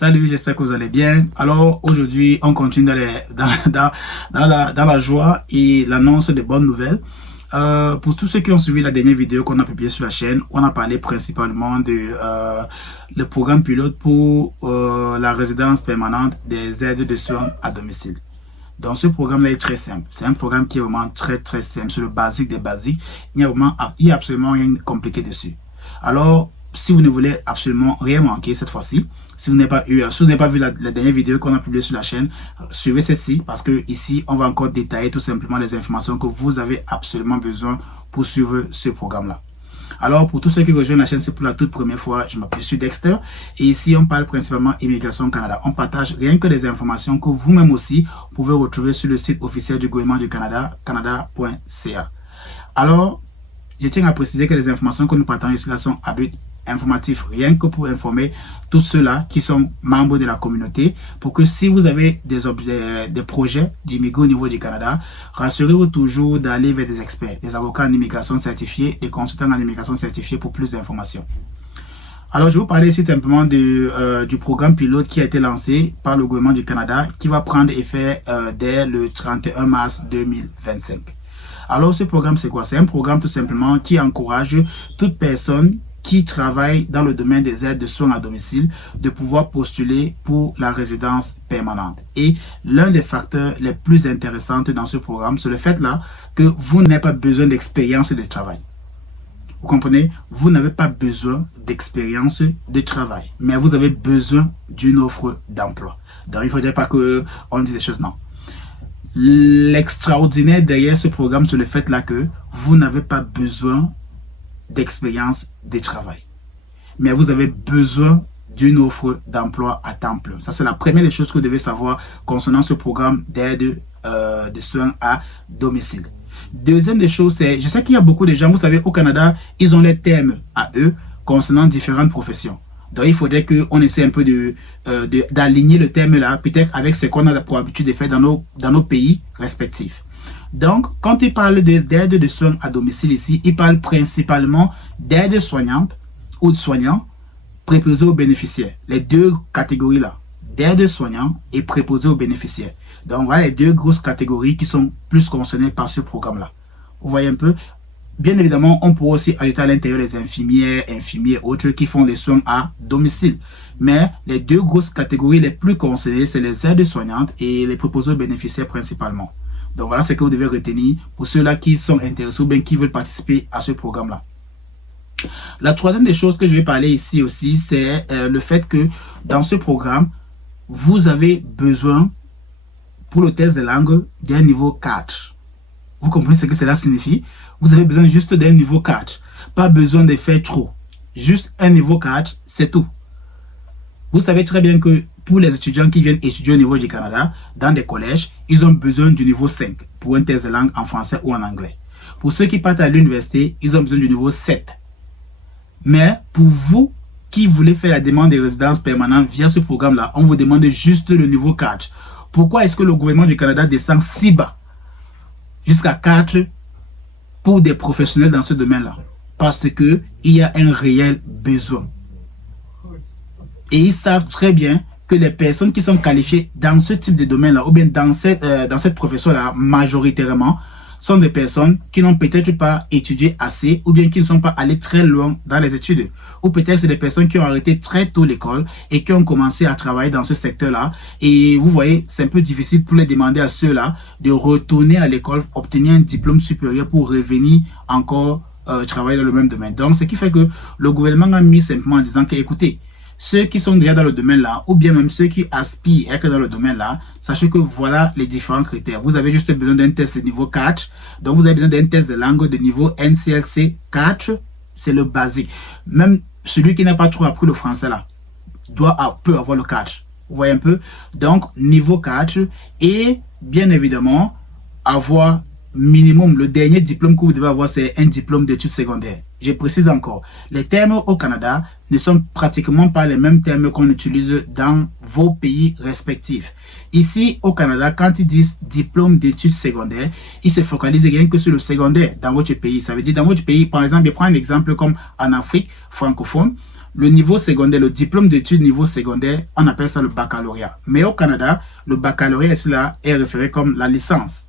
Salut, j'espère que vous allez bien. Alors aujourd'hui, on continue dans la joie et l'annonce de bonnes nouvelles. Pour tous ceux qui ont suivi la dernière vidéo qu'on a publiée sur la chaîne, on a parlé principalement de le programme pilote pour la résidence permanente des aides de soins à domicile. Donc ce programme-là est très simple. C'est un programme qui est vraiment très simple, c'est le basique des basiques. Il n'y a absolument rien de compliqué dessus. Alors, si vous ne voulez absolument rien manquer cette fois-ci, si vous n'avez pas vu la dernière vidéo qu'on a publiée sur la chaîne, suivez celle-ci parce que ici on va encore détailler tout simplement les informations que vous avez absolument besoin pour suivre ce programme-là. Alors pour tous ceux qui rejoignent la chaîne, c'est pour la toute première fois, je suis Dexter et ici on parle principalement Immigration au Canada. On partage rien que des informations que vous-même aussi pouvez retrouver sur le site officiel du gouvernement du Canada, canada.ca. Alors, je tiens à préciser que les informations que nous partageons ici là sont à but informatif, rien que pour informer tous ceux-là qui sont membres de la communauté, pour que si vous avez des projets d'immigrer au niveau du Canada, rassurez-vous toujours d'aller vers des experts, des avocats en immigration certifiés, des consultants en immigration certifiés pour plus d'informations. Alors, je vais vous parler ici simplement du programme pilote qui a été lancé par le gouvernement du Canada, qui va prendre effet dès le 31 mars 2025. Alors, ce programme, c'est quoi? C'est un programme tout simplement qui encourage toute personne qui travaille dans le domaine des aides de soins à domicile de pouvoir postuler pour la résidence permanente. Et l'un des facteurs les plus intéressants dans ce programme, c'est le fait là que vous n'avez pas besoin d'expérience de travail. Vous comprenez? Vous n'avez pas besoin d'expérience de travail, mais vous avez besoin d'une offre d'emploi. Donc, il ne faudrait pas qu'on dise des choses, non. L'extraordinaire derrière ce programme, c'est le fait là que vous n'avez pas besoin d'expérience de travail, mais vous avez besoin d'une offre d'emploi à temps plein. Ça, c'est la première des choses que vous devez savoir concernant ce programme d'aide de soins à domicile. Deuxième des choses, c'est, je sais qu'il y a beaucoup de gens, vous savez, au Canada, ils ont les thèmes à eux concernant différentes professions. Donc, il faudrait qu'on essaie un peu d'aligner le thème là, peut-être avec ce qu'on a pour habitude de faire dans nos pays respectifs. Donc, quand il parle d'aide de soins à domicile ici, il parle principalement d'aide soignante ou de soignants préposés aux bénéficiaires. Les deux catégories là, d'aide soignant et préposés aux bénéficiaires. Donc, voilà les deux grosses catégories qui sont plus concernées par ce programme-là. Vous voyez un peu? Bien évidemment, on pourrait aussi ajouter à l'intérieur les infirmiers, autres qui font des soins à domicile. Mais les deux grosses catégories les plus concernées, c'est les aides soignantes et les préposés aux bénéficiaires principalement. Donc voilà ce que vous devez retenir pour ceux-là qui sont intéressés ou bien qui veulent participer à ce programme-là. La troisième des choses que je vais parler ici aussi, c'est le fait que dans ce programme, vous avez besoin pour le test de langue d'un niveau 4. Vous comprenez ce que cela signifie? Vous avez besoin juste d'un niveau 4. Pas besoin de faire trop. Juste un niveau 4, c'est tout. Vous savez très bien que pour les étudiants qui viennent étudier au niveau du Canada, dans des collèges, ils ont besoin du niveau 5 pour un test de langue en français ou en anglais. Pour ceux qui partent à l'université, ils ont besoin du niveau 7. Mais pour vous qui voulez faire la demande de résidence permanente via ce programme-là, on vous demande juste le niveau 4. Pourquoi est-ce que le gouvernement du Canada descend si bas, jusqu'à 4, pour des professionnels dans ce domaine-là? Parce qu'il y a un réel besoin. Et ils savent très bien que les personnes qui sont qualifiées dans ce type de domaine-là, ou bien dans cette profession-là, majoritairement, sont des personnes qui n'ont peut-être pas étudié assez, ou bien qui ne sont pas allées très loin dans les études. Ou peut-être c'est des personnes qui ont arrêté très tôt l'école et qui ont commencé à travailler dans ce secteur-là. Et vous voyez, c'est un peu difficile pour les demander à ceux-là de retourner à l'école, obtenir un diplôme supérieur pour revenir encore travailler dans le même domaine. Donc, ce qui fait que le gouvernement a mis simplement en disant que, écoutez, ceux qui sont déjà dans le domaine là, ou bien même ceux qui aspirent à être dans le domaine là, sachez que voilà les différents critères. Vous avez juste besoin d'un test de niveau 4, donc vous avez besoin d'un test de langue de niveau NCLC 4, c'est le basique. Même celui qui n'a pas trop appris le français là, peut avoir le 4. Vous voyez un peu? Donc, niveau 4 et bien évidemment, avoir minimum, le dernier diplôme que vous devez avoir, c'est un diplôme d'études secondaires. Je précise encore, les termes au Canada ne sont pratiquement pas les mêmes termes qu'on utilise dans vos pays respectifs. Ici, au Canada, quand ils disent diplôme d'études secondaires, ils se focalisent rien que sur le secondaire dans votre pays. Ça veut dire dans votre pays, par exemple, je prends un exemple comme en Afrique francophone, le niveau secondaire, le diplôme d'études niveau secondaire, on appelle ça le baccalauréat. Mais au Canada, le baccalauréat cela est référé comme la licence.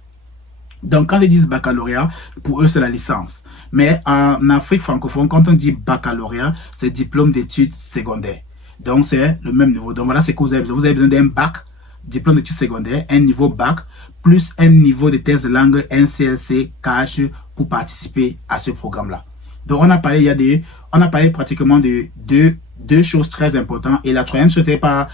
Donc, quand ils disent baccalauréat, pour eux, c'est la licence. Mais en Afrique francophone, quand on dit baccalauréat, c'est diplôme d'études secondaires. Donc, c'est le même niveau. Donc, voilà ce que vous avez besoin. Vous avez besoin d'un bac, diplôme d'études secondaires, un niveau bac, plus un niveau de thèse de langue NCLC 4 pour participer à ce programme-là. Donc, on a parlé pratiquement de deux choses très importantes. Et la troisième, c'était pas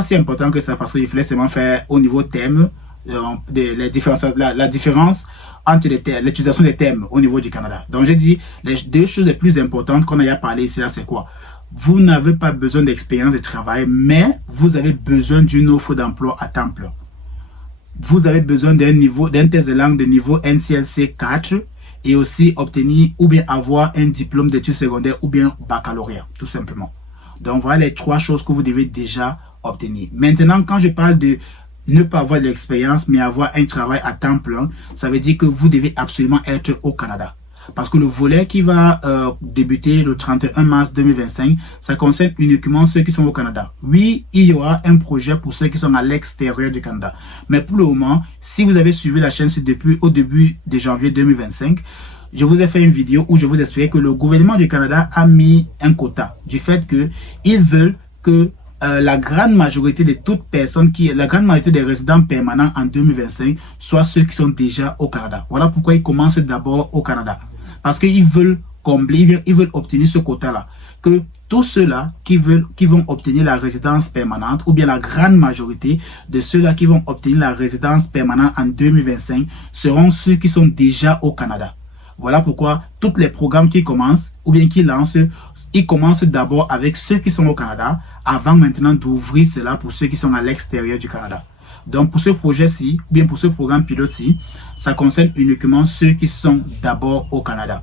si important que ça parce qu'il fallait seulement faire au niveau thème, la différence entre l'utilisation des thèmes au niveau du Canada. Donc, j'ai dit, les deux choses les plus importantes qu'on a parlé ici, c'est quoi? Vous n'avez pas besoin d'expérience de travail, mais vous avez besoin d'une offre d'emploi à temps plein. Vous avez besoin d'un test de langue de niveau NCLC 4 et aussi obtenir ou bien avoir un diplôme d'études secondaires ou bien baccalauréat, tout simplement. Donc, voilà les trois choses que vous devez déjà obtenir. Maintenant, quand je parle de ne pas avoir de l'expérience, mais avoir un travail à temps plein, ça veut dire que vous devez absolument être au Canada. Parce que le volet qui va débuter le 31 mars 2025, ça concerne uniquement ceux qui sont au Canada. Oui, il y aura un projet pour ceux qui sont à l'extérieur du Canada. Mais pour le moment, si vous avez suivi la chaîne depuis au début de janvier 2025, je vous ai fait une vidéo où je vous expliquais que le gouvernement du Canada a mis un quota du fait qu'ils veulent que la grande majorité de toutes personnes, la grande majorité des résidents permanents en 2025 soient ceux qui sont déjà au Canada. Voilà pourquoi ils commencent d'abord au Canada. Parce qu'ils veulent combler, ils veulent obtenir ce quota-là. Que tous ceux-là qui vont obtenir la résidence permanente, ou bien la grande majorité de ceux-là qui vont obtenir la résidence permanente en 2025 seront ceux qui sont déjà au Canada. Voilà pourquoi tous les programmes qui commencent ou bien qui lancent, ils commencent d'abord avec ceux qui sont au Canada avant maintenant d'ouvrir cela pour ceux qui sont à l'extérieur du Canada. Donc pour ce projet-ci, ou bien pour ce programme pilote-ci, ça concerne uniquement ceux qui sont d'abord au Canada.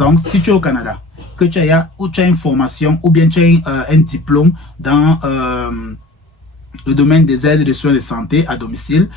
Donc si tu es au Canada, que tu as une formation ou bien tu as un diplôme dans le domaine des aides de soins de santé à domicile,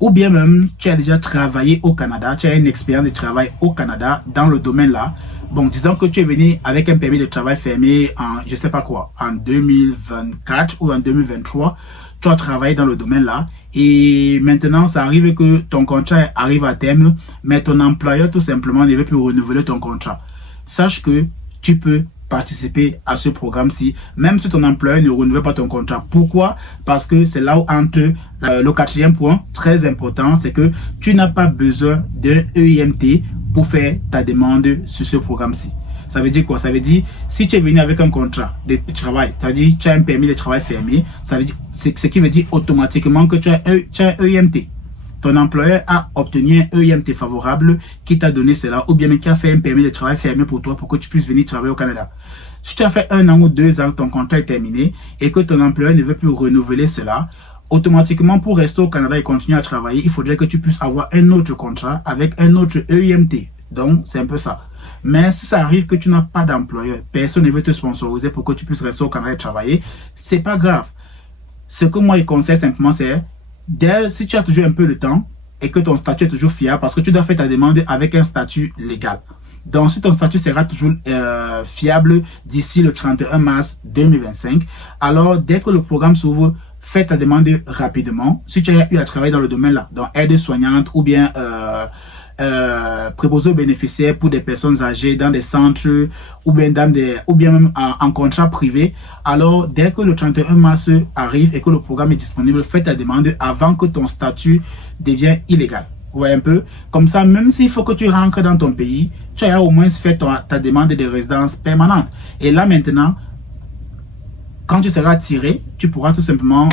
ou bien même tu as déjà travaillé au Canada, tu as une expérience de travail au Canada dans le domaine là. Bon, disons que tu es venu avec un permis de travail fermé en, je sais pas quoi, en 2024 ou en 2023, tu as travaillé dans le domaine là et maintenant ça arrive que ton contrat arrive à terme, mais ton employeur tout simplement ne veut plus renouveler ton contrat. Sache que tu peux participer à ce programme-ci, même si ton employeur ne renouvelle pas ton contrat. Pourquoi? Parce que c'est là où entre le quatrième point, très important, c'est que tu n'as pas besoin d'un EIMT pour faire ta demande sur ce programme-ci. Ça veut dire quoi? Ça veut dire, si tu es venu avec un contrat de travail, c'est-à-dire tu as un permis de travail fermé, ça veut dire, ce qui veut dire automatiquement que tu as un EIMT. Ton employeur a obtenu un EIMT favorable qui t'a donné cela, ou bien qui a fait un permis de travail fermé pour toi pour que tu puisses venir travailler au Canada. Si tu as fait 1 an ou 2 ans, ton contrat est terminé et que ton employeur ne veut plus renouveler cela, automatiquement pour rester au Canada et continuer à travailler, il faudrait que tu puisses avoir un autre contrat avec un autre EIMT. Donc, c'est un peu ça. Mais si ça arrive que tu n'as pas d'employeur, personne ne veut te sponsoriser pour que tu puisses rester au Canada et travailler, c'est pas grave. Ce que moi je conseille simplement, c'est si tu as toujours un peu de temps et que ton statut est toujours fiable, parce que tu dois faire ta demande avec un statut légal. Donc, si ton statut sera toujours fiable d'ici le 31 mars 2025, alors dès que le programme s'ouvre, fais ta demande rapidement. Si tu as eu à travailler dans le domaine là, dans aide soignante ou bien préposé aux bénéficiaires pour des personnes âgées dans des centres ou bien même en contrat privé, alors dès que le 31 mars arrive et que le programme est disponible, fais ta demande avant que ton statut devienne illégal. Vous voyez un peu? Comme ça, même s'il faut que tu rentres dans ton pays, tu as au moins fait ta demande de résidence permanente. Et là maintenant, quand tu seras tiré, tu pourras tout simplement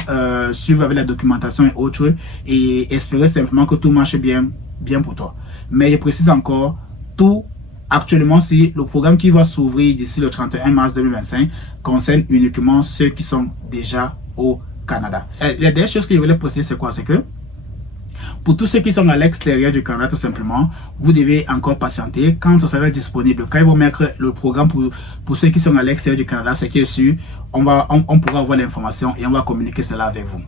suivre avec la documentation et autres et espérer simplement que tout marche bien pour toi. Mais je précise encore, tout actuellement, si le programme qui va s'ouvrir d'ici le 31 mars 2025 concerne uniquement ceux qui sont déjà au Canada. La dernière chose que je voulais préciser, c'est quoi? C'est que pour tous ceux qui sont à l'extérieur du Canada, tout simplement, vous devez encore patienter. Quand ça sera disponible, quand ils vont mettre le programme pour ceux qui sont à l'extérieur du Canada, c'est qui est sûr, on pourra avoir l'information et on va communiquer cela avec vous.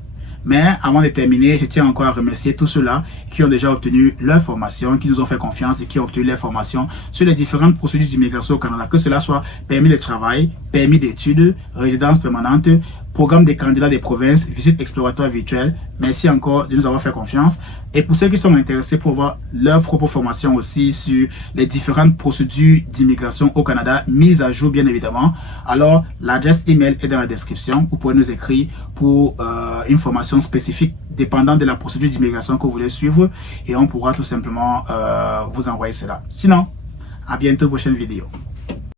Mais avant de terminer, je tiens encore à remercier tous ceux-là qui ont déjà obtenu leur formation, qui nous ont fait confiance et qui ont obtenu leur formation sur les différentes procédures d'immigration au Canada, que cela soit permis de travail, permis d'études, résidence permanente, programme des candidats des provinces, visite exploratoire virtuelle. Merci encore de nous avoir fait confiance. Et pour ceux qui sont intéressés pour voir leur propre formation aussi sur les différentes procédures d'immigration au Canada, mise à jour bien évidemment, alors l'adresse email est dans la description. Vous pouvez nous écrire pour une formation spécifique dépendant de la procédure d'immigration que vous voulez suivre et on pourra tout simplement vous envoyer cela. Sinon, à bientôt, prochaine vidéo.